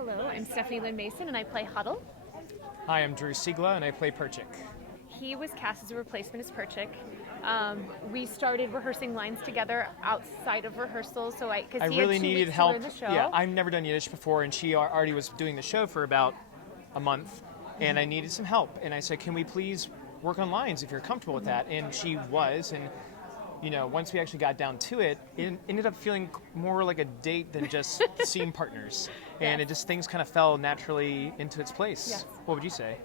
Hello, I'm Stephanie Lynn Mason, and I play Huddle. Hi, I'm Drew Sigla, and I play Perchik. He was cast as a replacement as Perchik. We started rehearsing lines together outside of rehearsal, so because he really had 2 needed weeks help. to learn the show. Yeah, I've never done Yiddish before, and she already was doing the show for about a month, and I needed some help. And I said, "Can we please work on lines if you're comfortable with that?" And she was, and once we actually got down to it, it ended up feeling more like a date than just scene partners. And Yes. things kind of fell naturally into its place. Yes. What would you say?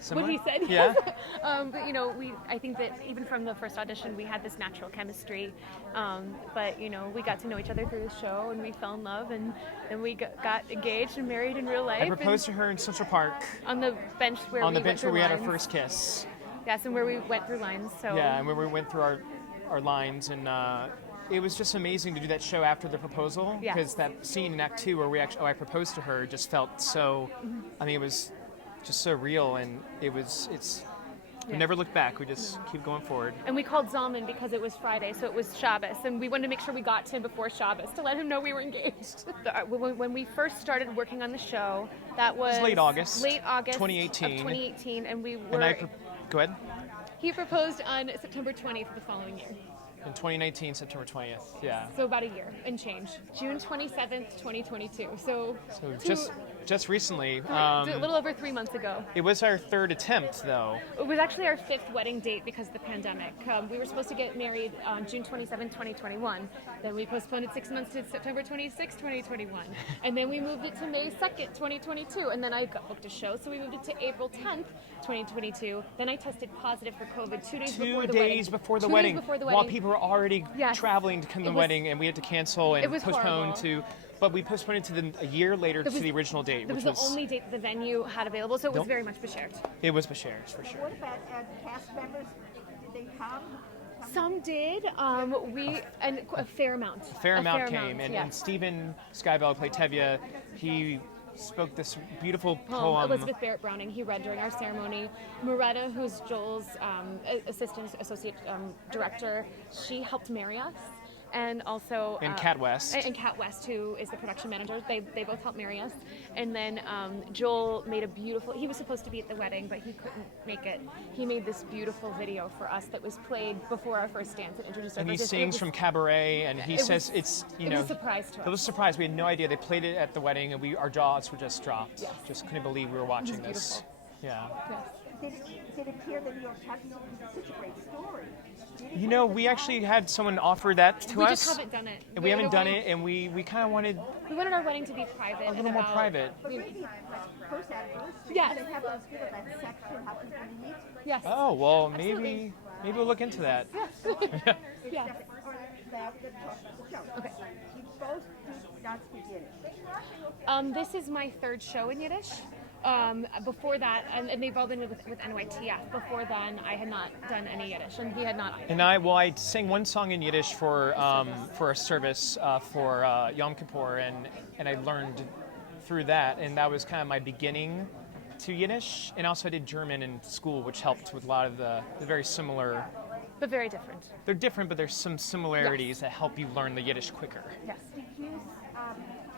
Similar? What he said. Yeah. But I think that even from the first audition, we had this natural chemistry. But we got to know each other through the show, and we fell in love, and we got engaged and married in real life. I proposed to her in Central Park. On the bench where we had our first kiss. Yes, and where we went through lines. So yeah, and where we went through our lines, and it was just amazing to do that show after the proposal, because that scene in Act 2 where I proposed to her just felt so. I mean, it was just so real, and we never looked back. We just keep going forward. And we called Zalman because it was Friday, so it was Shabbos, and we wanted to make sure we got to him before Shabbos to let him know we were engaged. When we first started working on the show, that was late August 2018. Of 2018, and we were. Go ahead. He proposed on September 20th of the following year. In 2019, September 20th, yeah. So about a year and change. June 27th, 2022. So just recently. A little over 3 months ago. It was our third attempt, though. It was actually our 5th wedding date because of the pandemic. We were supposed to get married on June 27th, 2021. Then we postponed it 6 months to September 26th, 2021. And then we moved it to May 2nd, 2022. And then I booked a show, so we moved it to April 10th, 2022. Then I tested positive for COVID 2 days before the wedding. 2 days before the wedding. While people were already traveling to come to the wedding, and we had to cancel and postpone to. But we postponed it to a year later to the original date. It was the only date that the venue had available, so it was very much Bashert. It was Bashert, for sure. What about cast members? Did they come? Some did. A fair amount. A fair amount came, and Stephen Skybell played Tevye. He spoke this beautiful poem. Elizabeth Barrett Browning, he read during our ceremony. Moretta, who's Joel's associate director, she helped marry us. And also... And Kat West. And Kat West, who is the production manager. They both helped marry us. And then Joel made a beautiful... He was supposed to be at the wedding, but he couldn't make it. He made this beautiful video for us that was played before our first dance and introduced our And he sings from Cabaret, and he says it's, It was a surprise to us. It was a surprise. We had no idea. They played it at the wedding, and our jaws were just dropped. Yes. Just couldn't believe we were watching this. Yeah. Yes. Did it appear that New York Times was such a great story? We actually had someone offer that to us. We just haven't done it. And we haven't done it, and we kind of wanted... We wanted our wedding to be private. A little more private. But maybe first anniversary, yes. they have those people that section how people meet. Yes. Oh, well, Absolutely. maybe we'll look into that. Yes. Yeah. Now we're going to talk about the show. Okay. You both do not speak Yiddish. This is my third show in Yiddish. Before that, and they've all been with NYTF. Before then, I had not done any Yiddish, and he had not either. And I sang one song in Yiddish for a service for Yom Kippur, and I learned through that, and that was kind of my beginning to Yiddish. And also I did German in school, which helped with a lot of the very similar. But very different. They're different, but there's some similarities that help you learn the Yiddish quicker. Yes. Did you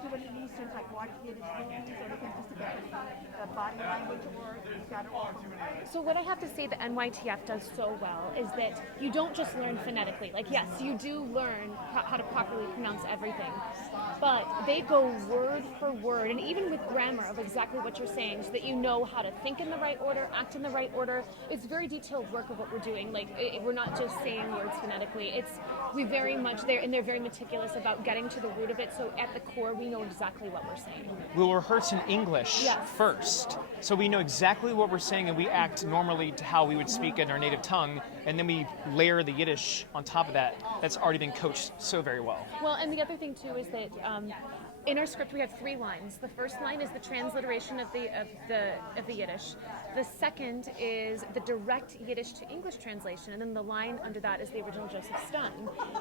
do any research, like watch Yiddish movies or anything, just to get the body language, or you got it all from there? So what I have to say that NYTF does so well is that you don't just learn phonetically. Like, yes, you do learn how to properly pronounce everything, but they go word for word, and even with grammar of exactly what you're saying, so that you know how to think in the right order, act in the right order. It's very detailed work of what we're doing. Like, we're not just saying words phonetically. They're very meticulous about getting to the root of it, so at the core, we know exactly what we're saying. We'll rehearse in English Yes. first, so we know exactly what we're saying, and we act normally to how we would speak in our native tongue, and then we layer the Yiddish on top of that. That's already been coached so very well. Well, and the other thing too is that in our script we have 3 lines. The first line is the transliteration of the Yiddish. The second is the direct Yiddish to English translation, and then the line under that is the original Joseph Stun.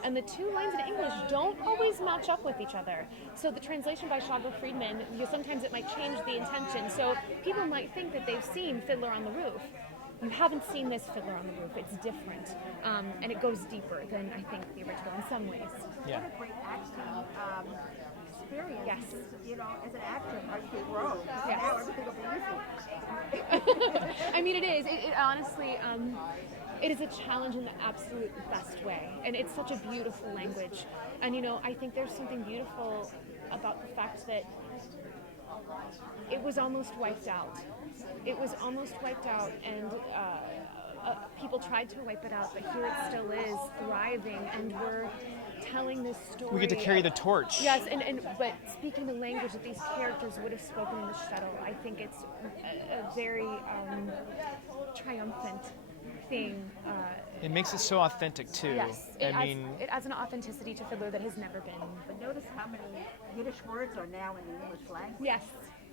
And the 2 lines in English don't always match up with each other. So the translation by Shagel Friedman, sometimes it might change the intention. So people might think that they've seen Fiddler on the Roof. You haven't seen this Fiddler on the Roof. It's different, and it goes deeper than I think the original in some ways. Yeah. What a great acting experience. Yes. Because, you know, as an actor, how you can grow. Yes. Now everything will be easy. I mean, it is. It honestly, it is a challenge in the absolute best way, and it's such a beautiful language. And you know, I think there's something beautiful about the fact that it was almost wiped out. It was almost wiped out, and people tried to wipe it out, but here it still is, thriving, and we're telling this story. We get to carry the torch. Yes, but speaking the language that these characters would have spoken in the shuttle, I think it's a very triumphant thing. It makes it so authentic too. Yes, I mean, it adds an authenticity to Fiddler that has never been. But notice how many Yiddish words are now in the English language. Yes,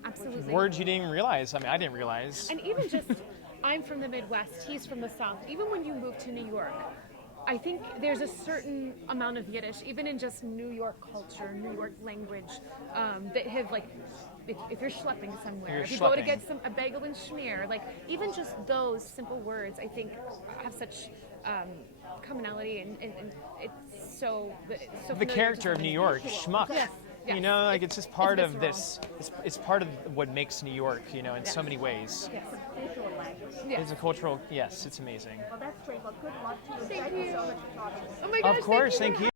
absolutely. words you didn't even realize. I mean, I didn't realize. And even just, I'm from the Midwest, he's from the South. Even when you move to New York, I think there's a certain amount of Yiddish, even in just New York culture, New York language, that have like, if you're schlepping somewhere, You're if you go to schlepping. get a bagel and schmear, like even just those simple words, I think have such commonality, and it's so. The character of New York, schmuck. Yes. You Yes. know, like it's just part of visceral. this. It's part of what makes New York. You know, in so many ways. Yes. Visual language. Yes. It's a cultural. Yes, it's amazing. Well, that's great. Well, good luck to you. Thank Thank you you. so much for talking. Oh my gosh, Of course, thank you. thank you.